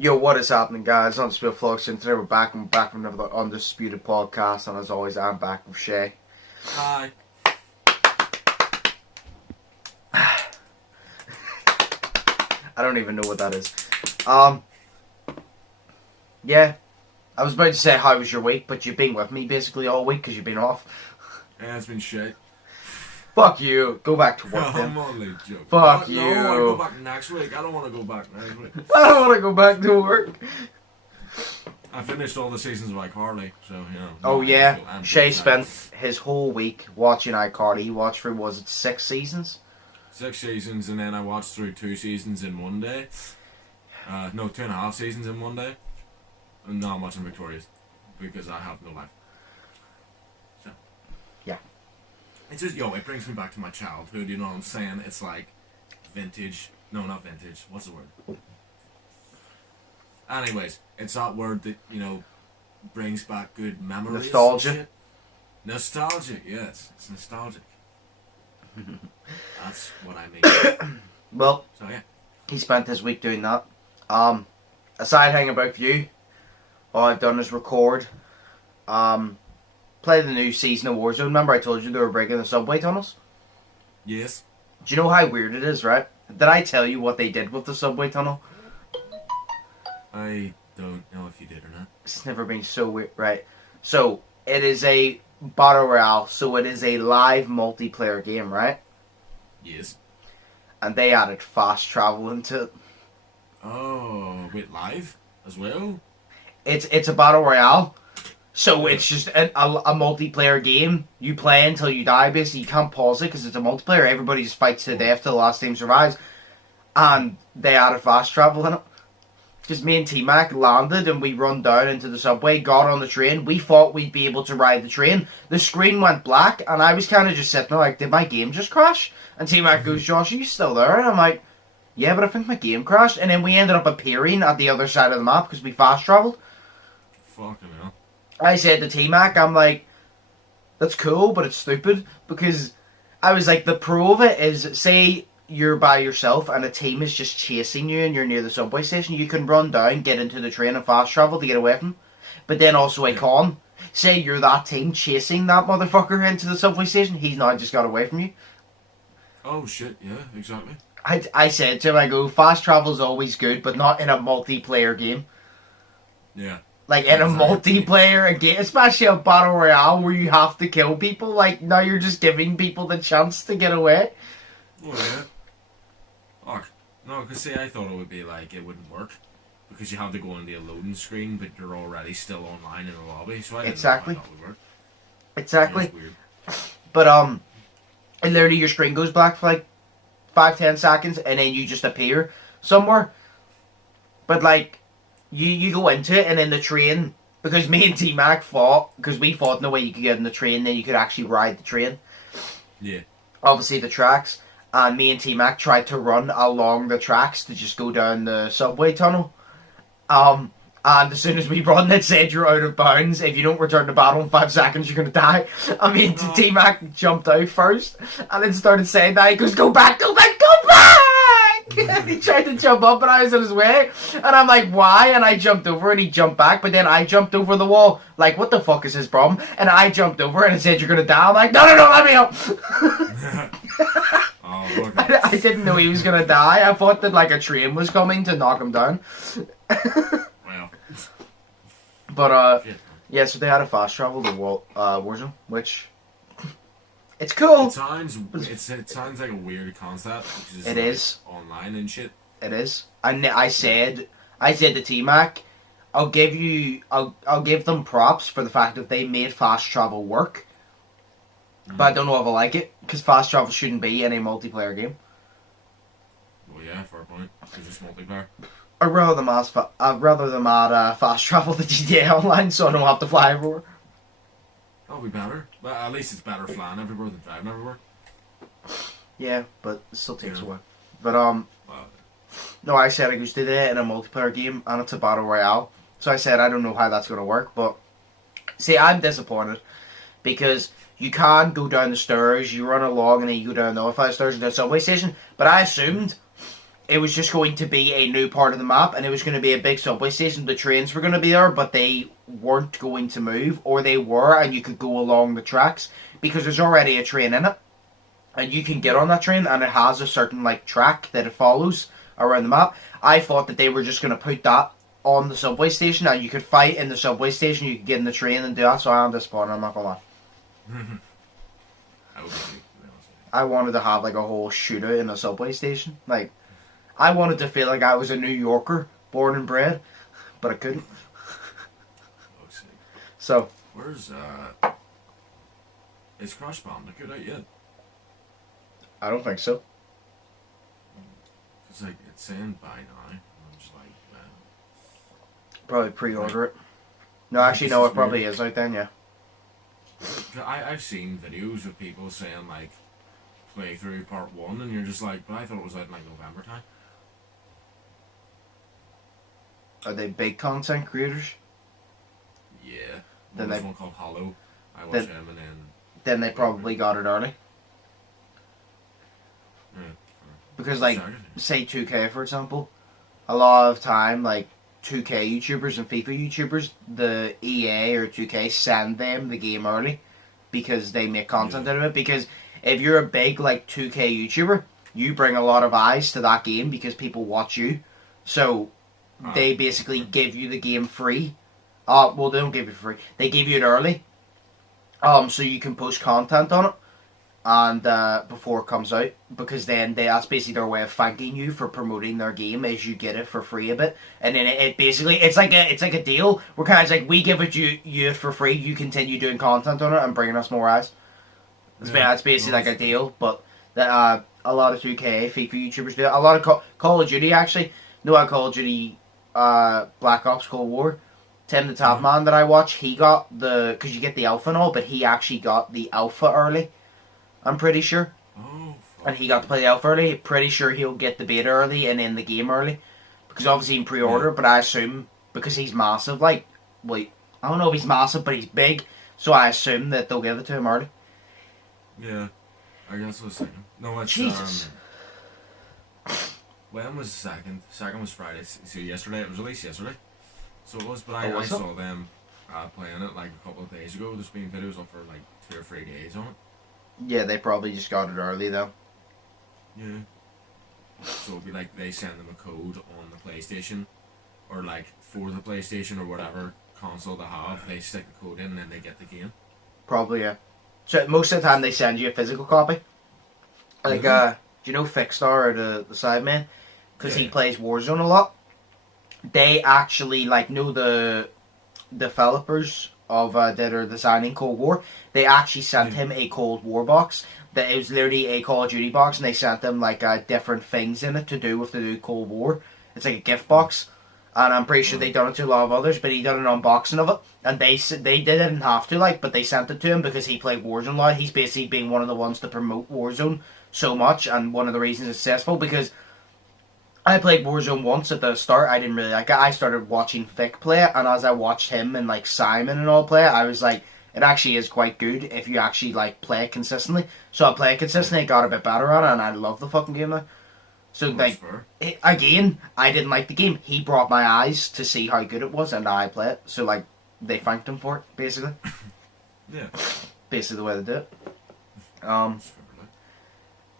Yo, what is happening, guys? Undisputed Flux, and today we're back with another Undisputed podcast, and as always, I'm back with Shay. Hi. I don't even know what that is. Yeah, I was about to say how was your week, but you've been with me basically all week because you've been off. Yeah, it's been shit. Fuck you. Go back to work then. I'm only joking. Fuck No, I want to you. go back next week. I don't want to go back next week. I don't want to go back to work. I finished all the seasons of iCarly, so, you know. Oh I yeah, feel empty Shay inside. spent his whole week watching iCarly. He watched through, was it 6 seasons? 6 seasons, and then I watched through 2 seasons in one day. No, 2.5 seasons in one day. And not much in Victoria's, because I have no life. So. Yeah. It's just, it brings me back to my childhood, you know what I'm saying? It's like vintage. No, not vintage. What's the word? Anyways, it's that word that, brings back good memories. Nostalgia. And shit. Nostalgic, yes. It's nostalgic. That's what I mean. Well, So, yeah. he spent his week doing that. Aside hanging about with you, all I've done is record, play the new season of Warzone. Remember I told you they were breaking the subway tunnels? Yes. Do you know how weird it is, right? Did I tell you what they did with the subway tunnel? I don't know if you did or not. It's never been so weird, right? So, it is a Battle Royale, so it is a live multiplayer game, right? Yes. And they added fast travel into it. Oh, wait, live as well? It's a Battle Royale, so it's just a multiplayer game. You play until you die, basically. You can't pause it because it's a multiplayer. Everybody just fights to death till the last team survives. And they added fast travel in it. Because me and T-Mac landed and we run down into the subway, got on the train. We thought we'd be able to ride the train. The screen went black and I was kind of just sitting there like, did my game just crash? And T-Mac goes, Josh, are you still there? And I'm like, yeah, but I think my game crashed. And then we ended up appearing at the other side of the map because we fast travelled. Fucking hell. I said to T-Mac, I'm like, that's cool, but it's stupid. Because I was like, the pro of it is, say you're by yourself and a team is just chasing you and you're near the subway station, you can run down, get into the train and fast travel to get away from them. But then also a con. Say you're that team chasing that motherfucker into the subway station, he's now just got away from you. Oh, shit, yeah, exactly. I said to him, I go, fast travel's always good, but not in a multiplayer game. Yeah. Like, in a multiplayer game, especially a Battle Royale where you have to kill people, like, now you're just giving people the chance to get away. Oh, yeah. Oh, no, because see, I thought it would be like, it wouldn't work. Because you have to go into a loading screen, but you're already still online in the lobby, so I didn't Exactly. know how that would work. Exactly. It's weird. But, and literally your screen goes black for like 5-10 seconds, and then you just appear somewhere. But, like, you go into it, and then the train, because me and T-Mac fought, because we fought in the way you could get in the train, then you could actually ride the train. Yeah. Obviously the tracks, and me and T-Mac tried to run along the tracks to just go down the subway tunnel. And as soon as we run, it said you're out of bounds. If you don't return to battle in 5 seconds, you're going to die. I mean, T-Mac jumped out first, and then started saying that. He goes, go back, go back, go back! And he tried to jump up, and I was in his way. And I'm like, why? And I jumped over, and he jumped back, but then I jumped over the wall. Like, what the fuck is his problem? And I jumped over, and it said you're going to die. I'm like, no, let me up! Oh, okay. I didn't know he was going to die. I thought that, like, a train was coming to knock him down. Well. But, Shit. yeah, so they had a fast travel to Warzone, which, it's cool. It sounds like a weird concept. Which is It like is. online and shit. It is. And I said to T-Mac, I'll give them props for the fact that they made fast travel work. But I don't know if I like it, because fast travel shouldn't be in a multiplayer game. Well, yeah, fair point. Because it's multiplayer. I'd rather them add fast travel to GTA Online so I don't have to fly everywhere. That'll be better. But at least it's better flying everywhere than driving everywhere. Yeah, but it still takes a Yeah. while. But, Well, no, I said I was do that in a multiplayer game, and it's a Battle Royale. So I said, I don't know how that's going to work, but... See, I'm disappointed, because you can go down the stairs, you run along, and then you go down the other 5 stairs into the subway station, but I assumed it was just going to be a new part of the map, and it was going to be a big subway station. The trains were going to be there, but they weren't going to move, or they were, and you could go along the tracks because there's already a train in it, and you can get on that train, and it has a certain like track that it follows around the map. I thought that they were just going to put that on the subway station, and you could fight in the subway station. You could get in the train and do that. So I'm disappointed. I'm not gonna lie. I wanted to have like a whole shootout in a subway station. Like, I wanted to feel like I was a New Yorker, born and bred, but I couldn't. So where's is Crash Bandicoot out yet? I don't think so. It's like it's saying buy now. I'm just like, probably pre-order it. No, actually, no, it probably is out then. Yeah. I've seen videos of people saying like play through part 1, and you're just like, but I thought it was out in like November time. Are they big content creators? Yeah. Then There's one called Hollow. I watched him, and then they probably got it early. Yeah. Because like, say 2K for example, a lot of time like 2K YouTubers and FIFA YouTubers, the EA or 2K send them the game early because they make content out of it. Because if you're a big like 2K YouTuber, you bring a lot of eyes to that game because people watch you. So they basically give you the game free. Well, they don't give you free. They give you it early. So you can post content on it, and before it comes out, because then that's basically their way of thanking you for promoting their game, is you get it for free a bit, and then it basically it's like a deal. We're kind of like, we give it you for free. You continue doing content on it and bringing us more eyes. It's basically like a deal, but that a lot of 2K FIFA YouTubers do it. A lot of Call of Duty actually. No, I Call of Duty Black Ops Cold War. Tim the Top Man that I watch, he got because you get the alpha and all, but he actually got the alpha early. I'm pretty sure. Oh. And he got to play the alpha early. Pretty sure he'll get the beta early and in the game early, because obviously he can pre-order. But I assume because he's massive, like, wait, I don't know if he's massive, but he's big, so I assume that they'll give it to him early. Yeah, I guess I was thinking. No, it's Jesus. When was the second? Second was Friday. So yesterday, it was released yesterday. So it was, but I was it? saw them playing it like a couple of days ago. There's been videos up for like 2 or 3 days on it. Yeah, they probably just got it early though. Yeah. So it'd be like they send them a code on the PlayStation, or like for the PlayStation or whatever console they have, they stick the code in and then they get the game. Probably, yeah. So most of the time they send you a physical copy. Like, do you know Fixstar, or the Sideman? Because he plays Warzone a lot. They actually, like, know the developers of that are designing Cold War. They actually sent him a Cold War box. That it was literally a Call of Duty box, and they sent him like different things in it to do with the new Cold War. It's like a gift box, and I'm pretty sure they done it to a lot of others. But he done an unboxing of it, and they didn't have to, like, but they sent it to him because he played Warzone a lot. He's basically being one of the ones to promote Warzone so much, and one of the reasons it's successful, because I played Warzone once at the start. I didn't really like it. I started watching Vic play it, and as I watched him and like Simon and all play it, I was like, it actually is quite good if you actually like play it consistently. So I play it consistently, got a bit better at it, and I love the fucking game now. So like, again, I didn't like the game. He brought my eyes to see how good it was, and I play it. So like, they thanked him for it, basically. Yeah. Basically the way they do it.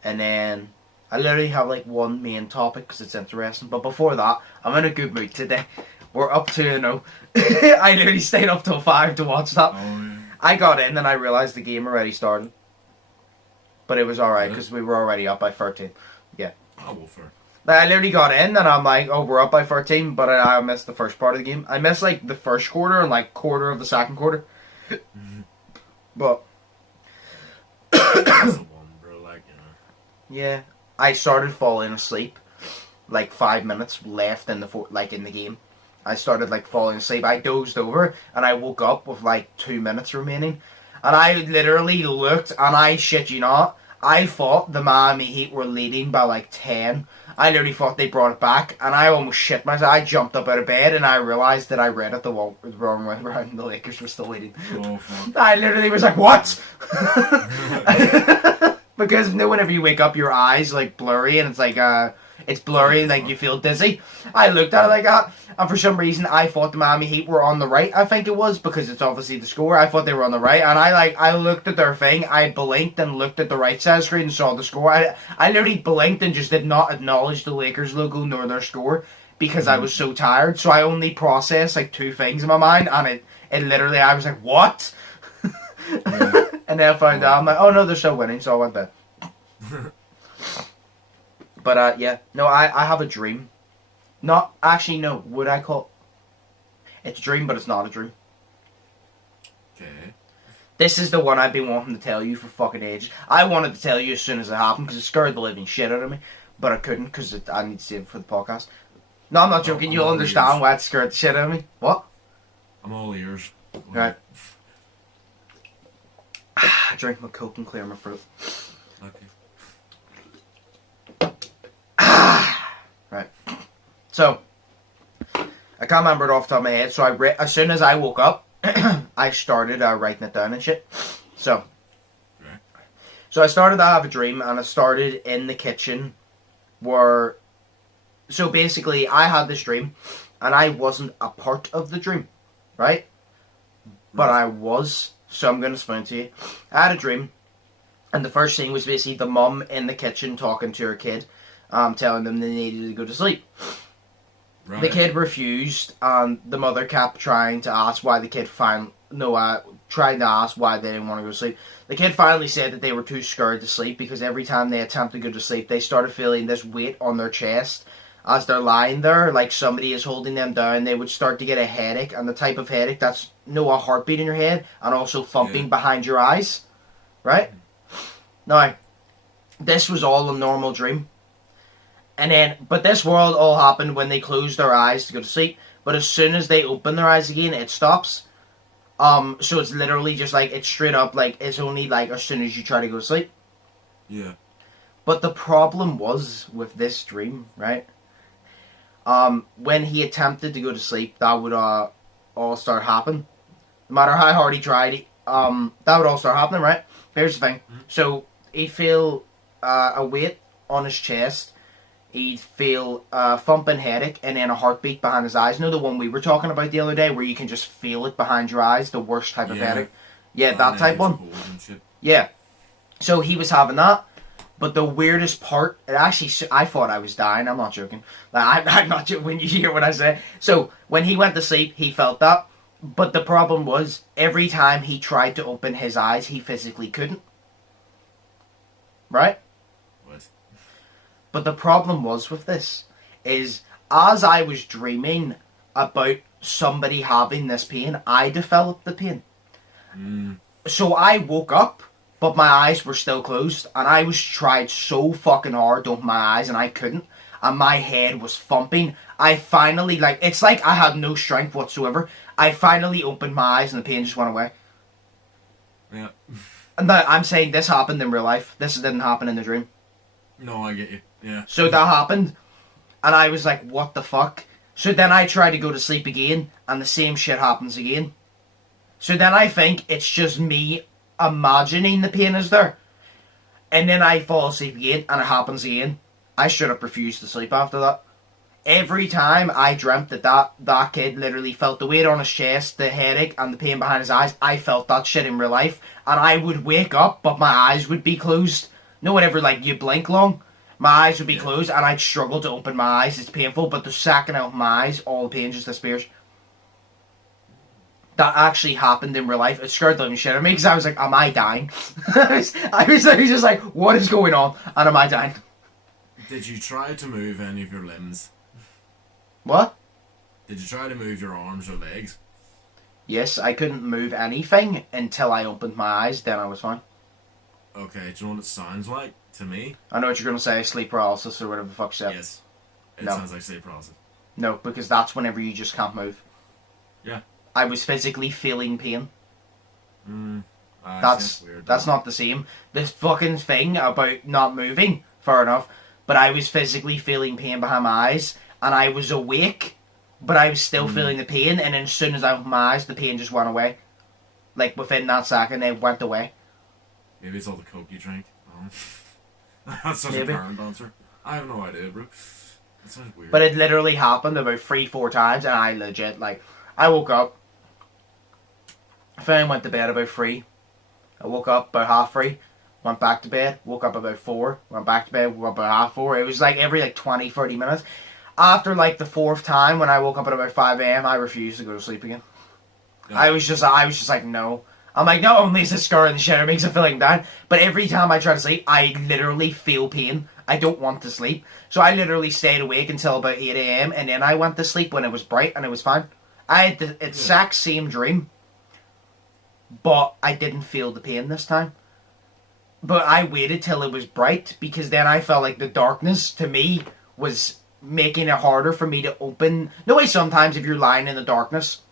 And then I literally have like one main topic because it's interesting. But before that, I'm in a good mood today. We're up to, I literally stayed up till 5 to watch that. Oh, yeah. I got in and I realised the game already started. But it was alright because we were already up by 13. Yeah. Oh, well, fair. I literally got in and I'm like, oh, we're up by 13, but I missed the first part of the game. I missed like the first quarter and like quarter of the second quarter. But That's the one, bro, like, yeah, I started falling asleep like 5 minutes left in the game. I started like falling asleep. I dozed over and I woke up with like 2 minutes remaining, and I literally looked, and I shit you not, I thought the Miami Heat were leading by like 10. I literally thought they brought it back, and I almost shit myself. I jumped up out of bed and I realised that I read it the wrong way around. The Lakers were still leading. Oh, fuck. I literally was like, what? Because whenever you wake up, your eyes like blurry, and it's like It's blurry, like you feel dizzy. I looked at it like that, and for some reason I thought the Miami Heat were on the right. I think it was because it's obviously the score. I thought they were on the right, and I looked at their thing. I blinked and looked at the right side of the screen and saw the score. I literally blinked and just did not acknowledge the Lakers logo nor their score because I was so tired. So I only processed like two things in my mind, and it literally I was like, what? Yeah. And then I found out, I'm like, oh no, they're still winning, so I went there. But yeah, no, I have a dream. Not actually, no. Would I call it's a dream, but it's not a dream. Okay. This is the one I've been wanting to tell you for fucking ages. I wanted to tell you as soon as it happened because it scared the living shit out of me, but I couldn't because I need to save it for the podcast. No, I'm not joking. You'll understand why it scared the shit out of me. What? I'm all ears. Right. I drink my Coke and clear my throat. Okay. Right. So, I can't remember it off the top of my head, so as soon as I woke up, I started writing it down and shit. So, Okay. so I started to have a dream, and it started in the kitchen where... So basically, I had this dream, and I wasn't a part of the dream, right? But I was, so I'm going to explain to you. I had a dream, and the first thing was basically the mum in the kitchen talking to her kid, telling them they needed to go to sleep. Right. The kid refused, and the mother kept trying to ask why the kid trying to ask why they didn't want to go to sleep. The kid finally said that they were too scared to sleep because every time they attempted to go to sleep, they started feeling this weight on their chest as they're lying there, like somebody is holding them down. They would start to get a headache, and the type of headache that's a heartbeat in your head and also thumping behind your eyes, right? Now, this was all a normal dream. But this world all happened when they closed their eyes to go to sleep. But as soon as they open their eyes again, it stops. So it's literally just like, it's straight up, like, it's only like as soon as you try to go to sleep. Yeah. But the problem was with this dream, right? When he attempted to go to sleep, that would all start happening. No matter how hard he tried, that would all start happening, right? Here's the thing. Mm-hmm. So he'd feel a weight on his chest. He'd feel a thumping headache and then a heartbeat behind his eyes. You know the one we were talking about the other day where you can just feel it behind your eyes? The worst type of headache? Yeah, that type one. Yeah. So he was having that. But the weirdest part, I thought I was dying. I'm not joking. I'm not joking when you hear what I say. So when he went to sleep, he felt that. But the problem was, every time he tried to open his eyes, he physically couldn't. Right? What? But the problem was with this, is as I was dreaming about somebody having this pain, I developed the pain. So I woke up, but my eyes were still closed, and I was tried so fucking hard to open my eyes, and I couldn't, and my head was thumping. I finally, it's like I had no strength whatsoever. I finally opened my eyes, and the pain just went away. Yeah. And I'm saying this happened in real life. This didn't happen in the dream. No, I get you. Yeah. So that happened, and I was like, what the fuck? So then I try to go to sleep again, and the same shit happens again. So then I think it's just me imagining the pain is there. And then I fall asleep again, and it happens again. I straight up refused to sleep after that. Every time I dreamt that kid literally felt the weight on his chest, the headache, and the pain behind his eyes, I felt that shit in real life. And I would wake up, but my eyes would be closed. No, whenever, you blink long, my eyes would be closed, and I'd struggle to open my eyes. It's painful, but the second I open my eyes, all the pain just disappears. That actually happened in real life. It scared the living shit out of me, because I was like, am I dying? I was just like, what is going on? And am I dying? Did you try to move any of your limbs? What? Did you try to move your arms or legs? Yes, I couldn't move anything until I opened my eyes, then I was fine. Okay, do you know what it sounds like to me? I know what you're going to say, sleep paralysis or whatever the fuck you said. Yes. It No. sounds like sleep paralysis. No, because that's whenever you just can't move. Yeah. I was physically feeling pain. That's weird. That's not the same. This fucking thing about not moving, fair enough, but I was physically feeling pain behind my eyes, and I was awake, but I was still feeling the pain, and then as soon as I opened my eyes, the pain just went away. Within that second, it went away. Maybe it's all the coke you drank. That's such Maybe. a parent answer. I have no idea, bro. That sounds weird. But it literally happened about 3-4 times, and I legit, like, I woke up, I finally went to bed about 3. I woke up about 3:30, went back to bed, woke up about 4, went back to bed, woke up about 4:30. It was like every like 20-30 minutes. After like the 4th time, when I woke up at about 5 a.m., I refused to go to sleep again. Yeah. I was just like, no. I'm like, not only is this scar in the shower makes it feel like that, but every time I try to sleep, I literally feel pain. I don't want to sleep. So I literally stayed awake until about 8 a.m. and then I went to sleep when it was bright and it was fine. I had the exact same dream, but I didn't feel the pain this time. But I waited till it was bright because then I felt like the darkness to me was making it harder for me to open. No way, sometimes if you're lying in the darkness,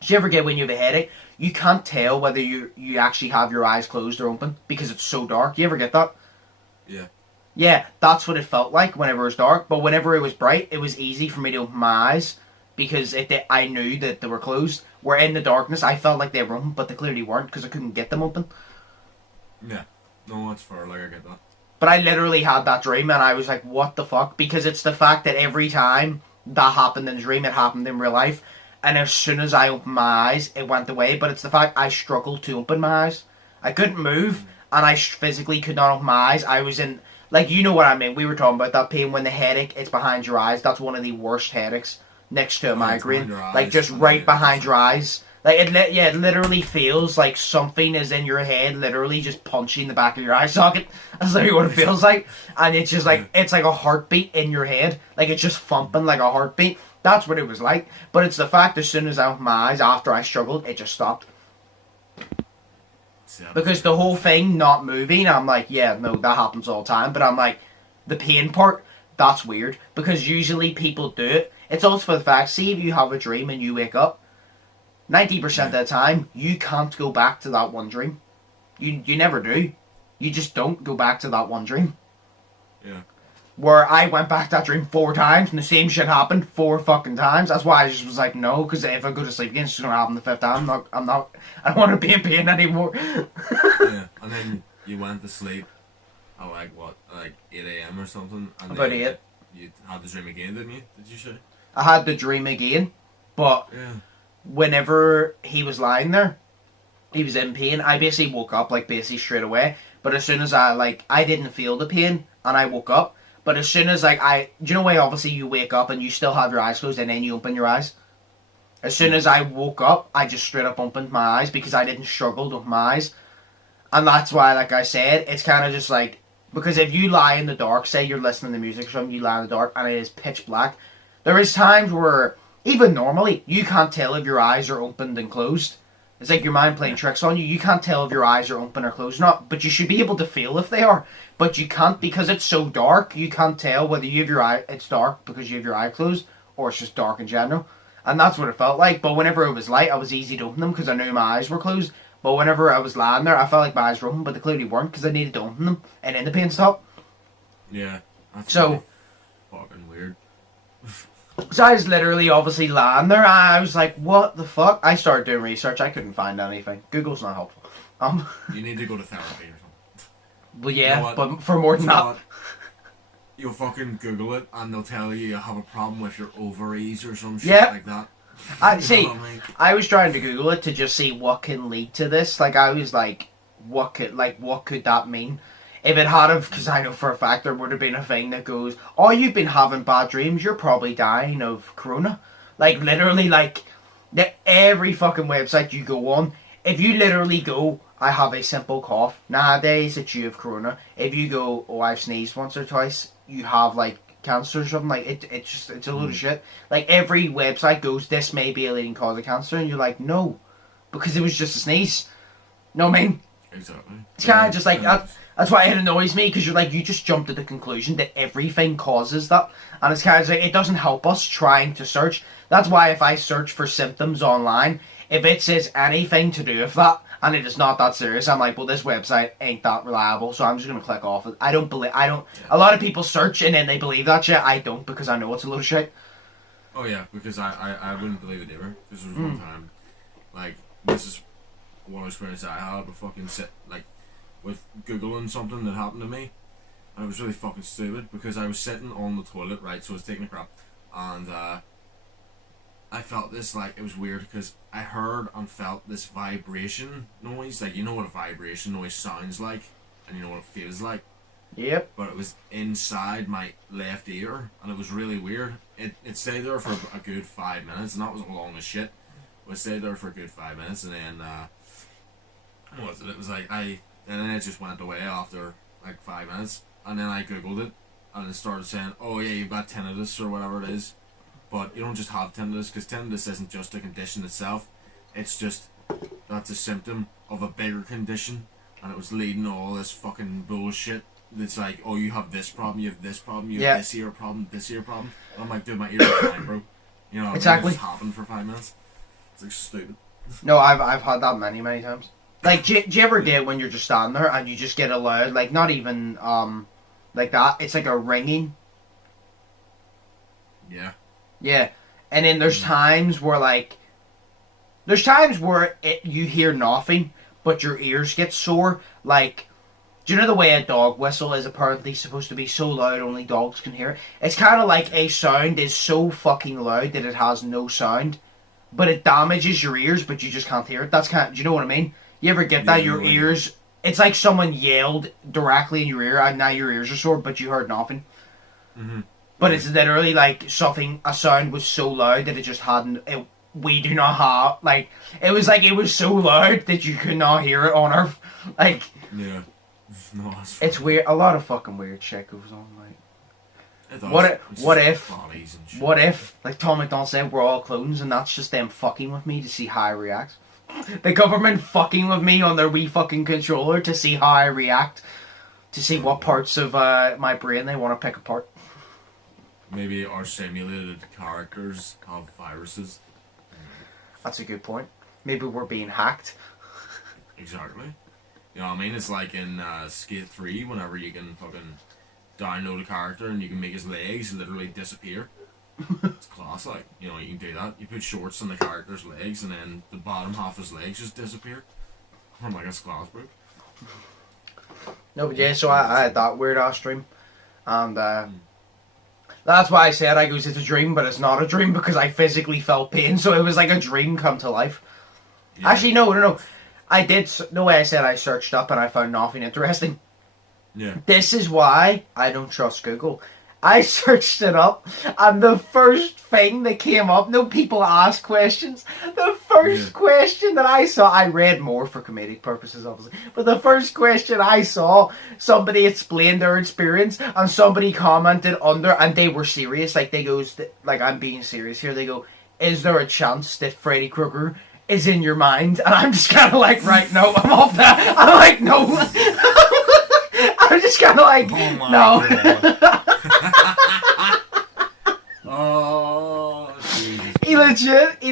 do you ever get when you have a headache, you can't tell whether you actually have your eyes closed or open because it's so dark. You ever get that? Yeah. Yeah, that's what it felt like whenever it was dark. But whenever it was bright, it was easy for me to open my eyes because I knew that they were closed. Where in the darkness, I felt like they were open, but they clearly weren't because I couldn't get them open. Yeah. No, that's fair. Like, I get that. But I literally had that dream and I was like, what the fuck? Because it's the fact that every time that happened in the dream, it happened in real life. And as soon as I opened my eyes, it went away. But it's the fact I struggled to open my eyes. I couldn't move and I physically could not open my eyes. I was in, like, you know what I mean. We were talking about that pain when the headache, it's behind your eyes. That's one of the worst headaches next to a migraine. Like, just right behind your eyes. Like, it literally feels like something is in your head, literally just punching the back of your eye socket. That's literally what it feels like. And it's just like, it's like a heartbeat in your head. Like, it's just thumping like a heartbeat. That's what it was like. But it's the fact as soon as I opened my eyes, after I struggled, it just stopped. Because the whole thing not moving, I'm like, yeah, no, that happens all the time. But I'm like, the pain part, that's weird. Because usually people do it. It's also for the fact, see if you have a dream and you wake up, 90% of the time, you can't go back to that one dream. You never do. You just don't go back to that one dream. Yeah. Where I went back to that dream 4 times and the same shit happened 4 fucking times. That's why I just was like, no, because if I go to sleep again, it's just gonna happen the 5th time. I don't want to be in pain anymore. Yeah, and then you went to sleep at like 8 a.m. or something. And About then 8. You had the dream again, didn't you? Did you say? I had the dream again, but whenever he was lying there, he was in pain. I basically woke up basically straight away. But as soon as I didn't feel the pain and I woke up. But as soon as do you know why obviously you wake up and you still have your eyes closed and then you open your eyes? As soon as I woke up, I just straight up opened my eyes because I didn't struggle to open my eyes. And that's why, like I said, it's kind of just like, because if you lie in the dark, say you're listening to music or something, you lie in the dark and it is pitch black, there is times where, even normally, you can't tell if your eyes are opened and closed. It's like your mind playing tricks on you. You can't tell if your eyes are open or closed or not, but you should be able to feel if they are. But you can't because it's so dark, you can't tell whether you have your eye, it's dark because you have your eye closed, or it's just dark in general. And that's what it felt like. But whenever it was light, I was easy to open them because I knew my eyes were closed. But whenever I was lying there, I felt like my eyes were open, but they clearly weren't because I needed to open them, and then the pain stopped. Yeah. That's So, fucking weird. So I was literally obviously lying there and I was like, what the fuck? I started doing research, I couldn't find anything. Google's not helpful. You need to go to therapy or something. Well yeah, You know but for more than that. You'll fucking Google it and they'll tell you have a problem with your ovaries or some shit like that. I was trying to Google it to just see what can lead to this. Like I was like, what could that mean? If it had have, because I know for a fact there would have been a thing that goes, oh, you've been having bad dreams, you're probably dying of corona. Like, literally, every fucking website you go on, if you literally go, I have a simple cough, nowadays it's you have corona. If you go, oh, I've sneezed once or twice, you have, cancer or something, it's a load of shit. Like, every website goes, this may be a leading cause of cancer, and you're like, no, because it was just a sneeze. Know what I mean? Exactly. It's kind of just like that. That's why it annoys me, because you just jump to the conclusion that everything causes that. And it's kind of like, it doesn't help us trying to search. That's why if I search for symptoms online, if it says anything to do with that, and it is not that serious, I'm like, well, this website ain't that reliable, so I'm just going to click off it. A lot of people search and then they believe that shit. I don't, because I know it's a load of shit. Oh yeah, because I wouldn't believe it either. Because there was one time, this is one experience I had with fucking with Googling something that happened to me, And it was really fucking stupid because I was sitting on the toilet, right, so I was taking a crap, and I felt this, like, it was weird because I heard and felt this vibration noise, like, you know what a vibration noise sounds like, and you know what it feels like. Yep. But it was inside my left ear, and it was really weird. It stayed there for a good 5 minutes, and that was long as shit. It stayed there for a good 5 minutes, and then, what was it? It was like, and then it just went away after, like, 5 minutes, and then I googled it, and it started saying, oh yeah, you've got tinnitus, or whatever it is. But you don't just have tinnitus, because tinnitus isn't just a condition itself. It's just, that's a symptom of a bigger condition, and it was leading to all this fucking bullshit. It's like, oh, you have this problem, you have this problem, you have this ear problem, this ear problem. And I'm like, dude, my ears are fine, bro. You know, exactly. It just happened for 5 minutes. It's like stupid. No, I've had that many times. Like, do you ever get when you're just standing there and you just get a loud, like, not even like that, it's like a ringing. Yeah. Yeah, and then there's times where, like, you hear nothing, but your ears get sore. Like, do you know the way a dog whistle is apparently supposed to be so loud only dogs can hear it? It's kind of like a sound is so fucking loud that it has no sound, but it damages your ears, but you just can't hear it. That's do you know what I mean? You ever get that? Your ears, it's like someone yelled directly in your ear, and now your ears are sore, but you heard nothing. Mm-hmm. But it's literally like a sound was so loud that it just we do not have, like, it was so loud that you could not hear it on Earth. Like, yeah. No, it's weird. A lot of fucking weird shit goes on, like. What if, like Tom McDonald said, we're all clones and that's just them fucking with me to see how I react? The government fucking with me on their wee fucking controller to see how I react, to see what parts of my brain they want to pick apart. Maybe our simulated characters have viruses. That's a good point. Maybe we're being hacked. Exactly. You know what I mean? It's like in Skate 3, whenever you can fucking download a character and you can make his legs literally disappear. It's class, like. You know, you can do that. You put shorts on the character's legs and then the bottom half of his legs just disappear. I'm like, that's class, bro. No, but yeah, so I had that weird ass dream. And that's why I said it's a dream, but it's not a dream because I physically felt pain, so it was like a dream come to life. Yeah. Actually, no. I did, the way I said I searched up and I found nothing interesting. Yeah. This is why I don't trust Google. I searched it up, and the first thing that came up, no, people ask questions. The first question that I saw, I read more for comedic purposes, obviously, but the first question I saw, somebody explained their experience, and somebody commented under, and they were serious, like, they goes, like, I'm being serious here, they go, is there a chance that Freddy Krueger is in your mind? And I'm just kind of like, right, no, I'm off that. I'm like, no. I'm just kind of like, no. Oh, Jesus. He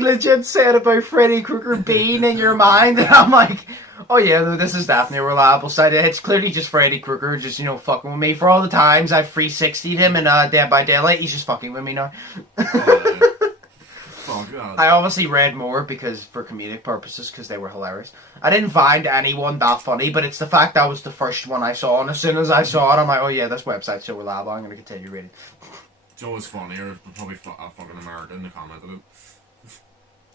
legit said about Freddy Krueger being in your mind, and I'm like, oh yeah, no, this is definitely a reliable site. It's clearly just Freddy Krueger, just, you know, fucking with me. For all the times I've 360'd him in Dead by Daylight, he's just fucking with me now. Oh, God. I obviously read more because for comedic purposes, because they were hilarious. I didn't find anyone that funny, but it's the fact that was the first one I saw, and as soon as I saw it, I'm like, oh yeah, this website's so reliable, I'm going to continue reading. It's always funnier if probably a fucking American commented it.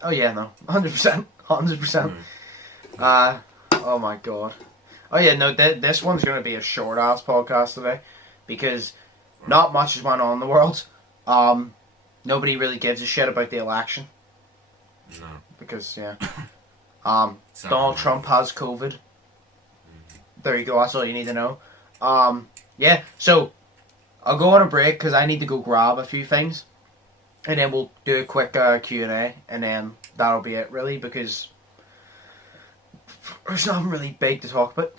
Oh yeah, no, 100%, 100%. Oh my god. Oh yeah, no, this one's going to be a short ass podcast today, because not much has went on in the world. Nobody really gives a shit about the election. No. Because, yeah. Donald Trump has COVID. There you go, that's all you need to know. Yeah, so I'll go on a break because I need to go grab a few things. And then we'll do a quick Q&A, and then that'll be it, really, because there's nothing really big to talk about.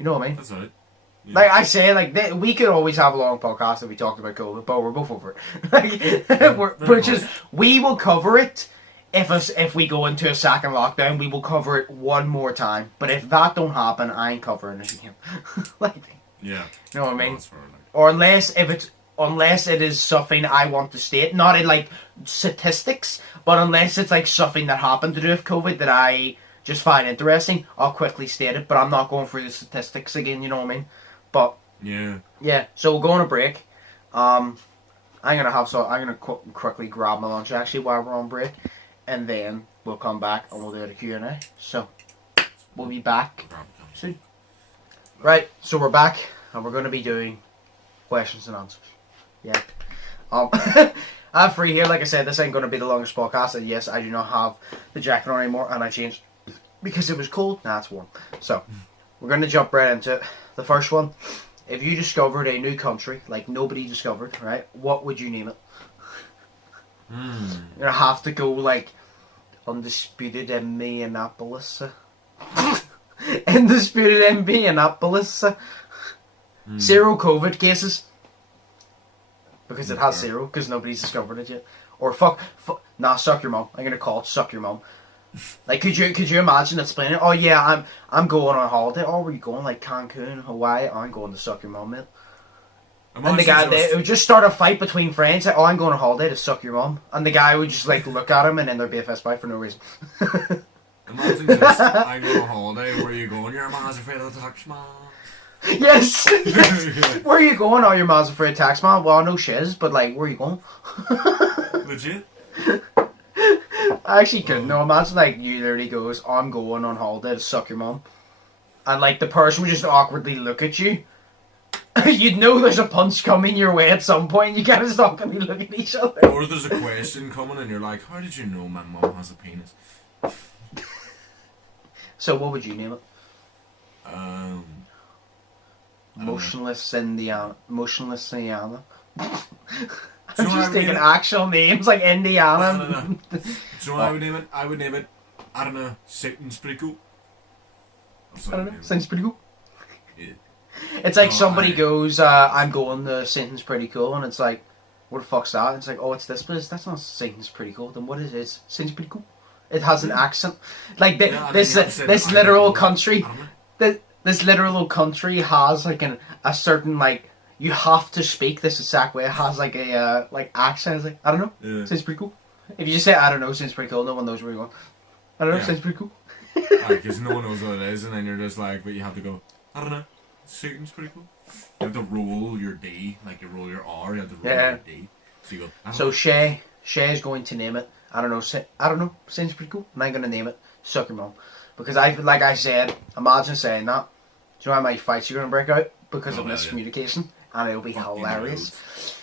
You know what I mean? That's right. Yeah. Like I say, we could always have a long podcast if we talked about COVID, but we're both over it. We will cover it if we go into a second lockdown. We will cover it one more time. But if that don't happen, I ain't covering it again. Yeah. You know what I mean? No, that's fair, like. Or unless it is something I want to state, not in like statistics, but unless it's like something that happened to do with COVID that I just find interesting, I'll quickly state it. But I'm not going through the statistics again. You know what I mean? But Yeah. Yeah, so we'll go on a break. I'm gonna quickly grab my lunch actually while we're on break, and then we'll come back and we'll do the Q&A. So we'll be back soon. Right, so we're back and we're gonna be doing questions and answers. Yeah. I'm free here. Like I said, this ain't gonna be the longest podcast. And yes, I do not have the jacket on anymore, and I changed because it was cold. Now it's warm. So we're gonna jump right into it. The first one. If you discovered a new country, like nobody discovered, right, what would you name it? You're gonna have to go like Undisputed in Minneapolis. Undisputed in Minneapolis. Zero COVID cases. Because it has zero, because nobody's discovered it yet. Or fuck, suck your mum. I'm gonna call it suck your mum. Like, could you imagine explaining? Oh yeah, I'm going on holiday. Oh, where you going? Like Cancun, Hawaii. Oh, I'm going to suck your mum, mate. And the guy, it would just start a fight between friends. Like, oh, I'm going on holiday to suck your mum, and the guy would just like look at him, and then there'd be a fist fight for no reason. Imagine just, I go on holiday. Where are you going? Your mom's afraid of the tax man. Yes. Where are you going? Oh, your mom's afraid of tax man. Well, no shiz, but like, where are you going? Legit. I actually couldn't. No, imagine like you literally goes, oh, I'm going on holiday to suck your mum, and like the person would just awkwardly look at you. You'd know there's a punch coming your way at some point. You gotta stop and be looking at each other. Or there's a question coming, and you're like, "How did you know my mum has a penis?" So what would you name it? Motionless Indiana. Do I'm just taking actual names like Indiana. Do you know what I would name it? I would name it, I don't know, Satan's pretty cool. I don't know, sounds pretty cool. Yeah. It's like somebody goes, I'm going to Satan's pretty cool, and it's like, what the fuck's that? It's like, oh, it's this place. That's not Satan's pretty cool. Then what is it? Satan's pretty cool. It has an accent. Like this literal country. This literal country has like a certain like. You have to speak this exact way. It has like a like accent. It's like, I don't know. Yeah. Sounds pretty cool. If you just say I don't know, sounds pretty cool. No one knows where you're going. I don't know. Sounds pretty cool. Because no one knows what it is, and then you're just like, but you have to go. I don't know. Seems pretty cool. You have to roll your D, like you roll your R. You have to roll your D. So you go. So Shay is going to name it. I don't know. Sounds pretty cool. And I'm going to name it Suck Your Mum, because like I said, imagine saying that. Do you know how many fights you're going to break out because of miscommunication? And it'll be hilarious.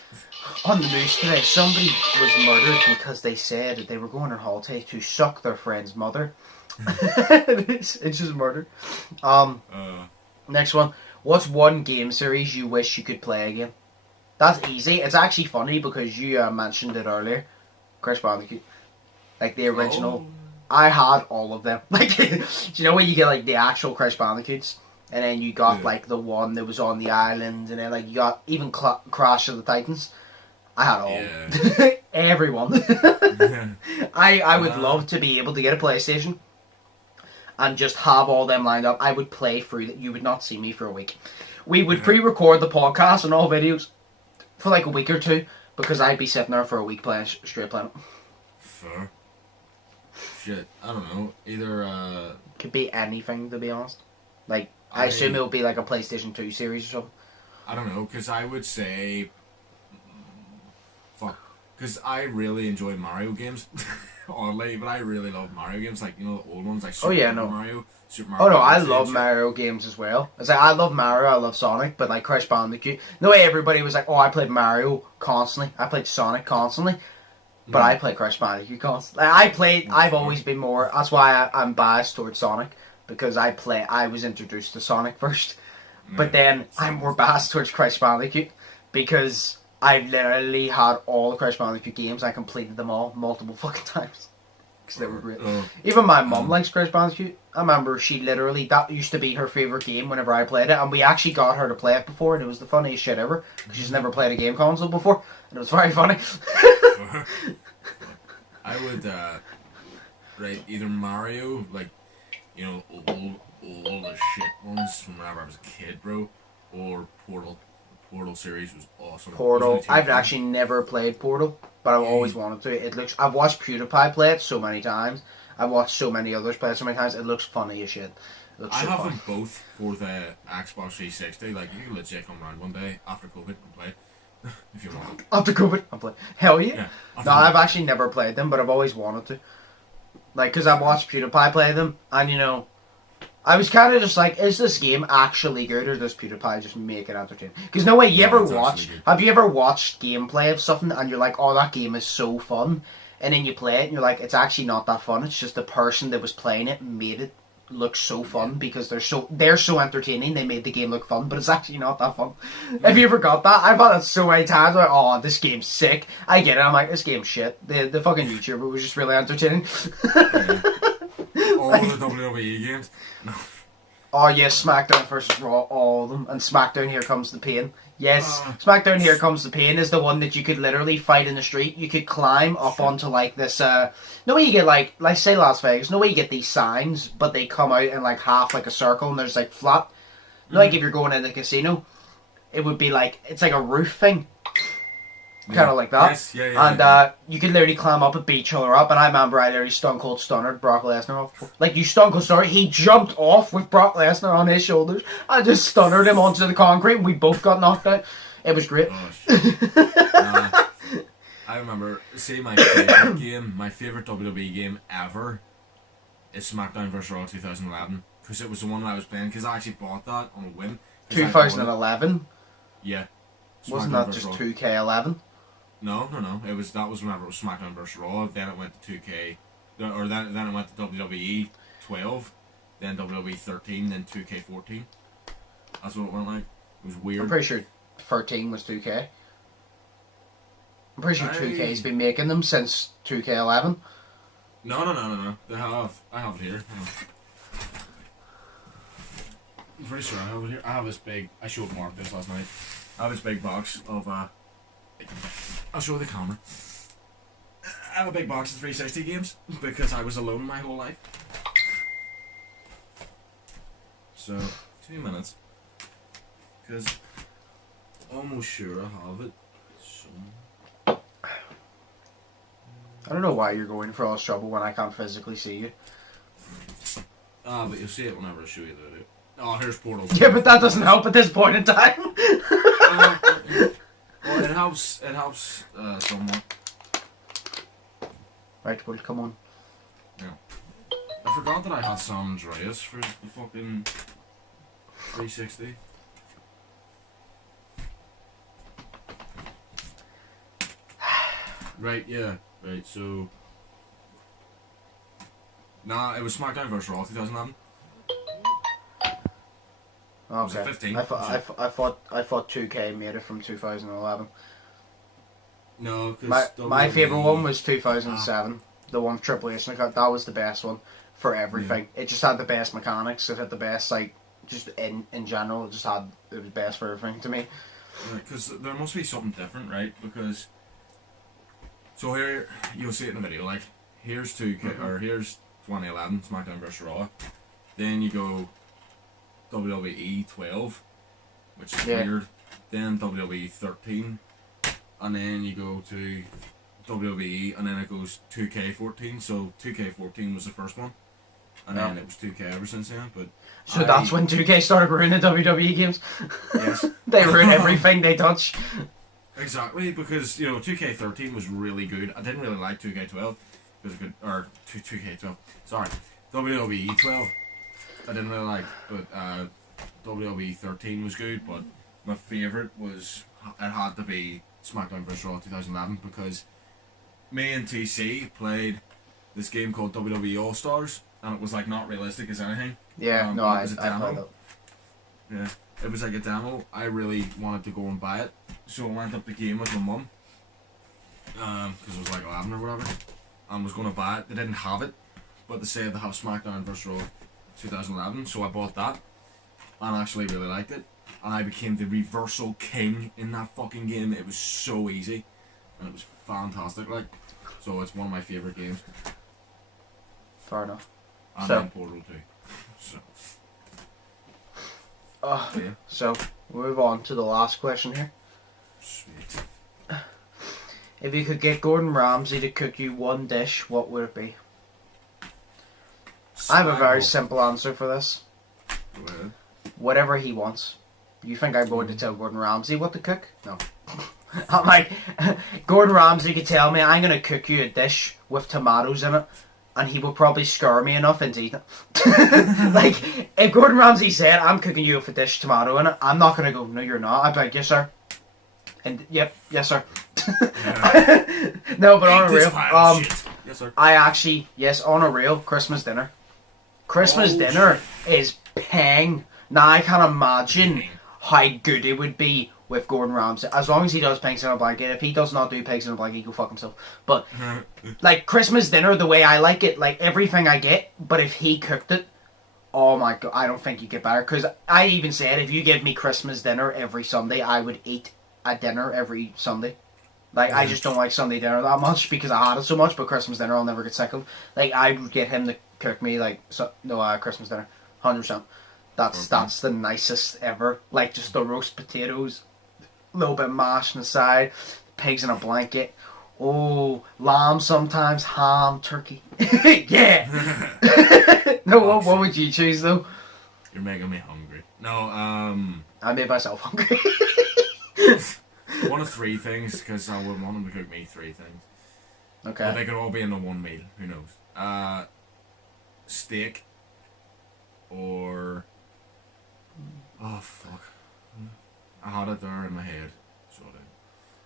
On the news today, somebody was murdered because they said they were going on holiday to suck their friend's mother. It's just murder. Next one. What's one game series you wish you could play again? That's easy. It's actually funny because you mentioned it earlier. Crash Bandicoot. Like the original. Oh. I had all of them. Like, do you know when you get like the actual Crash Bandicoots? And then you got like the one that was on the island, and then like you got even Crash of the Titans. I had all. Yeah. Everyone. I would love to be able to get a PlayStation and just have all them lined up. I would play through that. You would not see me for a week. We would pre-record the podcast and all videos for like a week or two because I'd be sitting there for a week playing straight playing it. Fair. Shit, I don't know. Either could be anything, to be honest. Like I assume it would be like a PlayStation 2 series or something. I don't know, because I would say because I really enjoy Mario games. Oddly, but I really love Mario games, like, you know, the old ones, like Super Mario. Oh no, I love Mario games as well. It's like, I love Mario, I love Sonic, but like Crash Bandicoot. No way everybody was like, oh, I played Mario constantly, I played Sonic constantly, but I play Crash Bandicoot constantly. Like, I've always been more, that's why I'm biased towards Sonic, because I was introduced to Sonic first, but then I'm more biased towards Crash Bandicoot, because I've literally had all the Crash Bandicoot games. I completed them all multiple fucking times. Because they were great. Even my mum likes Crash Bandicoot. I remember that used to be her favourite game whenever I played it. And we actually got her to play it before. And it was the funniest shit ever. Because she's never played a game console before. And it was very funny. I would, either Mario, like, you know, all the shit ones from whenever I was a kid, bro. Or Portal. Portal series was awesome. Portal. I've actually never played Portal, but I've always wanted to. I've watched PewDiePie play it so many times. I've watched so many others play it so many times. It looks funny as shit. Looks I so have fun. them both for the Xbox 360. Like, you can legit come around one day after COVID and play if you want. After COVID, I'm playing. Hell yeah. Yeah. No, I've actually never played them, but I've always wanted to. Like, because I've watched PewDiePie play them, and you know, I was kind of just like, is this game actually good, or does PewDiePie just make it entertaining? Because no way, you No, ever it's actually watch, good. have you ever watched gameplay of something, and you're like, oh, that game is so fun, and then you play it, and you're like, it's actually not that fun, it's just the person that was playing it made it look so fun, because they're so entertaining, they made the game look fun, but it's actually not that fun. Have you ever got that? I've had it so many times, like, oh, this game's sick. I get it, I'm like, this game's shit. The fucking YouTuber was just really entertaining. All the WWE games. No. Oh yes, SmackDown versus Raw, all of them, and SmackDown Here Comes the Pain. Yes, SmackDown Here Comes the Pain is the one that you could literally fight in the street. You could climb up onto like this. No way you get like say Las Vegas. No way you get these signs, but they come out in like half like a circle, and there's like flat. Like if you're going in the casino, it would be like it's like a roof thing. Kind of like that. Yes, And you could literally climb up and beat each other up. And I remember I literally Stone Cold Stunnered Brock Lesnar off. Like, you Stone Cold Stunner, he jumped off with Brock Lesnar on his shoulders. I just stunnered him onto the concrete and we both got knocked out. It was great. Oh, shit. I remember, see, my favorite game, my favorite WWE game ever is SmackDown vs. Raw 2011. Because it was the one that I was playing. Because I actually bought that on a whim. 2011? Yeah. Wasn't SmackDown that vs. just Raw. 2K11? No. That was whenever it was SmackDown vs. Raw. Then it went to 2K, or then it went to WWE 12, then WWE 13, then 2K14. That's what it went like. It was weird. I'm pretty sure 13 was 2K. I'm pretty sure 2K's been making them since 2K11. No. I have it here. I'm pretty sure I have it here. I have this big. I showed Mark this last night. I have this big box of. I'll show the camera. I have a big box of 360 games because I was alone my whole life. So 2 minutes, because almost sure I have it. So. I don't know why you're going for all this trouble when I can't physically see you. But you'll see it whenever I show you the video. Oh, here's Portal. Yeah, but that doesn't help at this point in time. Well, it helps. It helps somewhat. Right, well, come on. Yeah. I forgot that I had San Andreas for the fucking 360. Right. Yeah. Right. So. Nah, it was SmackDown vs. Raw 2011. Was it Okay. 15? I thought 2K made it from 2011. No, because My favourite one was 2007. The one with Triple H. That was the best one for everything. It just had the best mechanics. It had the best, like, just in general. It was best for everything to me. Because there must be something different, right? Because so here you'll see it in the video. Like here's 2K or here's 2011 SmackDown vs. Raw. Then you go WWE 12, which is weird. Then WWE 13, and then you go to WWE, and then it goes 2K14. So 2K14 was the first one, and then it was 2K ever since then. But so that's when 2K started ruining WWE games. Yes, They ruin everything they touch. exactly, because 2K13 was really good. I didn't really like 2K12 because it could, or 2K12. Sorry, WWE 12. I didn't really like, but WWE 13 was good. But my favourite was it had to be SmackDown vs. Raw 2011 because me and TC played this game called WWE All Stars, and it was like not realistic as anything. Yeah, It no, I was a played demo. that. Yeah, it was like a demo. I really wanted to go and buy it, so I went up the game with my mum, because it was like 11 or whatever, and was going to buy it. They didn't have it, but they said they have SmackDown vs. Raw 2011, so I bought that, and actually really liked it, and I became the reversal king in that fucking game. It was so easy, and it was fantastic, like, so it's one of my favourite games. Fair enough. And So- then Portal 2. So, yeah. So, we'll move on to the last question here. Sweet. If you could get Gordon Ramsay to cook you one dish, what would it be? I have a very simple answer for this. Go ahead. Whatever he wants. You think I'm going to tell Gordon Ramsay what to cook? No. I'm like, Gordon Ramsay could tell me I'm going to cook you a dish with tomatoes in it, and he will probably scare me enough into eating it. Like, if Gordon Ramsay said, I'm cooking you with a dish of tomato in it, I'm not going to go, no you're not. I'd be like, yes sir. And, yep, yes sir. Yeah. No, but on a real, Yes sir. I actually, yes, on a real, Christmas dinner. Christmas dinner is pang. Now I can't imagine how good it would be with Gordon Ramsay. As long as he does pigs in a blanket. If he does not do pigs in a blanket, he go fuck himself. But, like, Christmas dinner, the way I like it, like, everything I get, but if he cooked it, oh my god, I don't think you get better. Because I even said, if you give me Christmas dinner every Sunday, I would eat a dinner every Sunday. Like, I just don't like Sunday dinner that much because I had it so much, but Christmas dinner I'll never get sick of. Like, I would get him to cook me, like, Christmas dinner. 100%. That's the nicest ever. Like, just the roast potatoes, a little bit of mash on the side, pigs in a blanket. Oh, lamb sometimes, ham, turkey. Yeah! No, what would you choose, though? You're making me hungry. No, I made myself hungry. one of three things, because I would want him to cook me three things. Okay. But they could all be in the one meal. Who knows? Steak. Or... Oh, fuck. I had it there in my head. So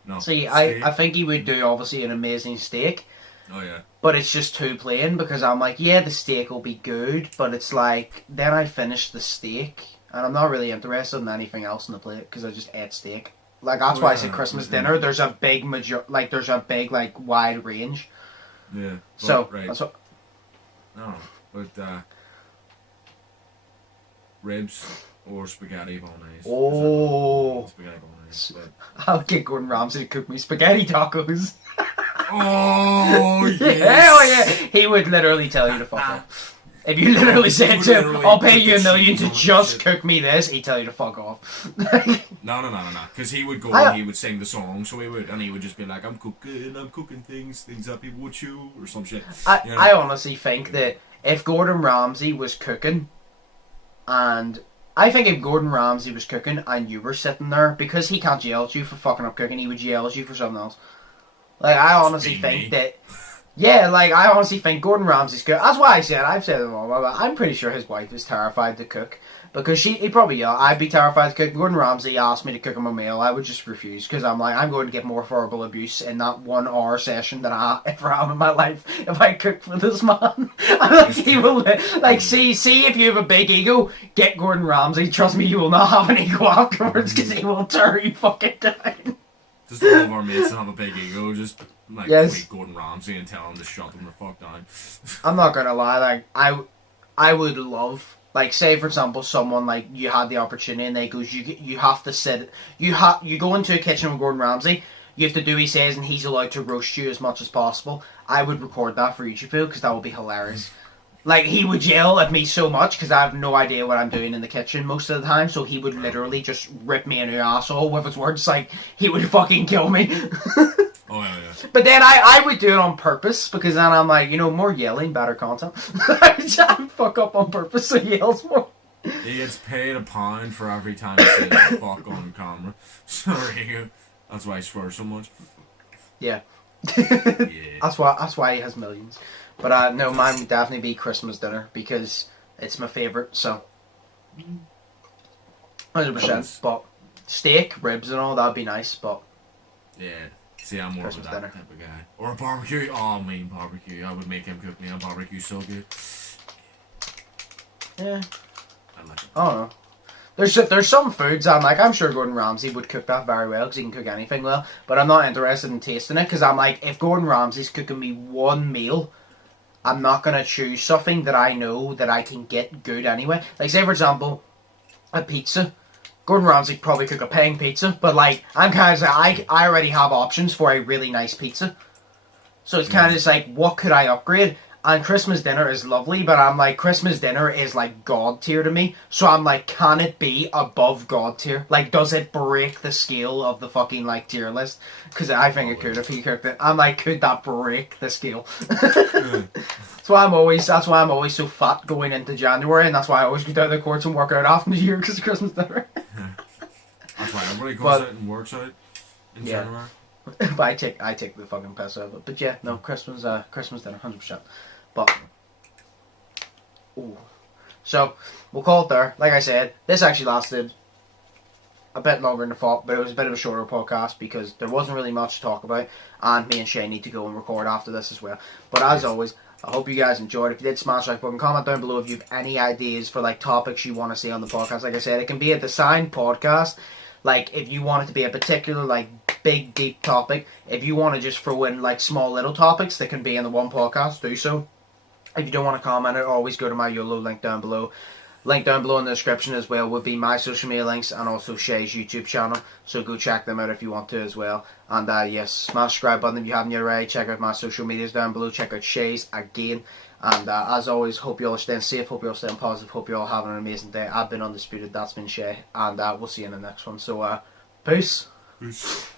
no. See, steak. I think he would do, obviously, an amazing steak. Oh, yeah. But it's just too plain because I'm like, yeah, the steak will be good, but it's like, then I finish the steak, and I'm not really interested in anything else on the plate because I just ate steak. Like, that's why I said Christmas dinner. There's a big wide range. Yeah. So, right. that's what... No, but, ribs or spaghetti bolognese. Oh. Spaghetti bolognese. But... I'll get Gordon Ramsay to cook me spaghetti tacos. Oh, yes. Hell yeah. He would literally tell you to fuck off. If you literally said to him, I'll pay you $1 million to just cook me this, he'd tell you to fuck off. No. Because he would go and he would sing the song, so he would just be like, I'm cooking things that people would chew, or some shit. I honestly think that if Gordon Ramsay was cooking, and I think if Gordon Ramsay was cooking and you were sitting there, because he can't yell at you for fucking up cooking, he would yell at you for something else. Like, I honestly think that... Yeah, like, I honestly think Gordon Ramsay's good. That's why I've said it all. I'm pretty sure his wife is terrified to cook. Because he'd probably yell. I'd be terrified to cook. Gordon Ramsay asked me to cook him a meal. I would just refuse. Because I'm like, I'm going to get more verbal abuse in that 1 hour session than I ever have in my life if I cook for this man. I'm like, he will, like, see if you have a big ego, get Gordon Ramsay. Trust me, you will not have an ego afterwards because he will tear you fucking down. Just all of our mates that have a big ego, just like tweet Gordon Ramsay and tell him to shut them the fuck down. I'm not gonna lie, like I would love, like, say for example, someone like you had the opportunity and they goes, you have to sit, you go into a kitchen with Gordon Ramsay, you have to do what he says and he's allowed to roast you as much as possible. I would record that for YouTube because that would be hilarious. Like, he would yell at me so much because I have no idea what I'm doing in the kitchen most of the time, so he would literally just rip me a new asshole with his words, like, he would fucking kill me. Oh, yeah. But then I would do it on purpose, because then I'm like, more yelling, better content. I fuck up on purpose so he yells more. He gets paid £1 for every time he says fuck on camera. So there you go. That's why he swears so much. Yeah. Yeah. That's why he has millions. But no, mine would definitely be Christmas dinner because it's my favourite, so 100%. But steak, ribs and all, that'd be nice, but yeah. See, I'm more Christmas of that dinner. type of guy. Or a barbecue. Oh, mean barbecue. I would make him cook me a barbecue so good. Yeah. I like it. I don't know. There's some foods I'm sure Gordon Ramsay would cook that very well because he can cook anything well, but I'm not interested in tasting it because I'm like, if Gordon Ramsay's cooking me one meal, I'm not going to choose something that I know that I can get good anyway. Like, say for example, a pizza. Gordon Ramsay could probably cook a pang pizza, but like, I'm kind of like, I already have options for a really nice pizza. So it's kind of just like, what could I upgrade? And Christmas dinner is lovely, but I'm like, Christmas dinner is like God tier to me. So I'm like, can it be above God tier? Like, does it break the scale of the fucking like tier list? Because I think it could if he cooked it. I'm like, could that break the scale? That's why I'm always so fat going into January, and that's why I always go down to the courts and work out after the year because of Christmas dinner. That's why everybody goes out and works out in January. But I take the fucking piss out of it. But yeah, no, Christmas dinner, 100%. But ooh. So we'll call it there. Like I said, this actually lasted a bit longer than I thought, but it was a bit of a shorter podcast because there wasn't really much to talk about, and me and Shay need to go and record after this as well. But as always, I hope you guys enjoyed. If you did, smash like button, comment down below if you have any ideas for like topics you want to see on the podcast. Like I said, it can be a designed podcast. Like if you want it to be a particular like big deep topic, if you want to just throw in like small little topics that can be in the one podcast, do so. If you don't want to comment it, always go to my YOLO link down below. Link down below in the description as well would be my social media links and also Shay's YouTube channel. So go check them out if you want to as well. And yes, smash the subscribe button if you haven't yet already. Check out my social medias down below. Check out Shay's again. And as always, hope you all are staying safe. Hope you all staying positive. Hope you all having an amazing day. I've been Undisputed. That's been Shay. And we'll see you in the next one. So peace. Peace.